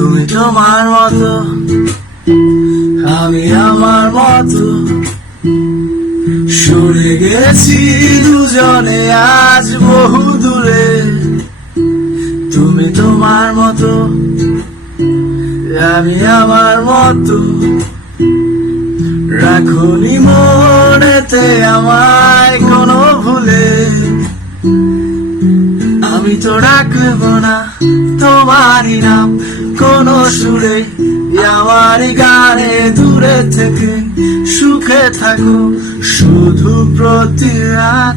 তুমি তোমার মতো, আমি আমার মতো, সরে গেছি দুজনে আজ বহু দূরে। তুমি তোমার মতো, আমি আমার মতো, রাখনি মনেতে আমায় কোনো ভুলে। আমি তো রাখবো না তোমারই নাম কোনো সুরে, আমারই গানে দূরে থেকে সুখে থাকো শুধু প্রতি রাত।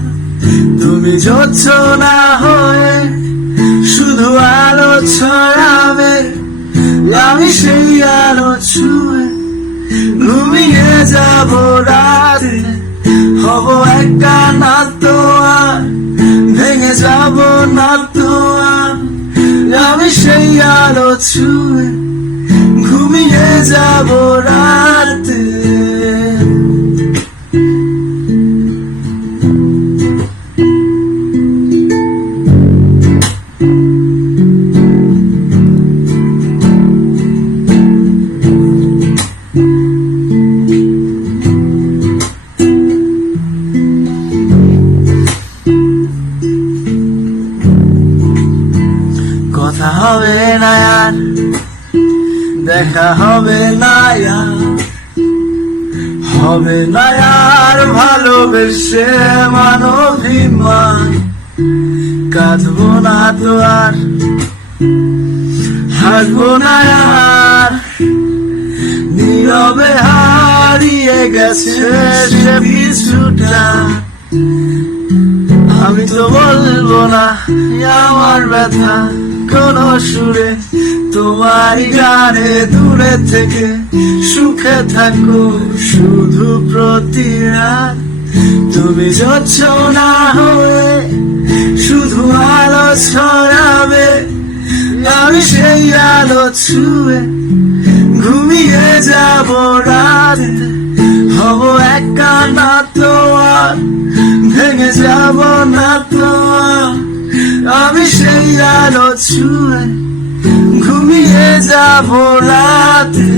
তুমি জোছনা হয়ে শুধু আলো ছড়াবে, আমি সেই আলো ছুঁয়ে ঘুমিয়ে যাব রাতে। হব একা না তো আর, ভেঙে যাব না তো আর, আমি সেই আলো ছুঁয়ে ঘুমিয়ে যাব রাতে। কথা হবে না আর, দেখা হবে না আর, হবে না আর ভালোবেসে মানবিমান। কাঁদবো না তো আর, হাসবো না আর, নীরবে হারিয়ে গেছে সে কিছুটা। আমি তো বলবো না আমার ব্যথা কোনো সুরে, তোমারই গানে দূরে থেকে সুখে থাকো শুধু প্রতি রাত। তুমি জোছনা হয়ে শুধু আলো ছড়াবে, আমি সেই আলো ছুঁয়ে ঘুমিয়ে যাব রাতে। হব একা না তো আর, ভেঙে যাব না তো আর, আমি সেই আলো ছুঁয়ে ঘুমিয়ে যাব রাতে।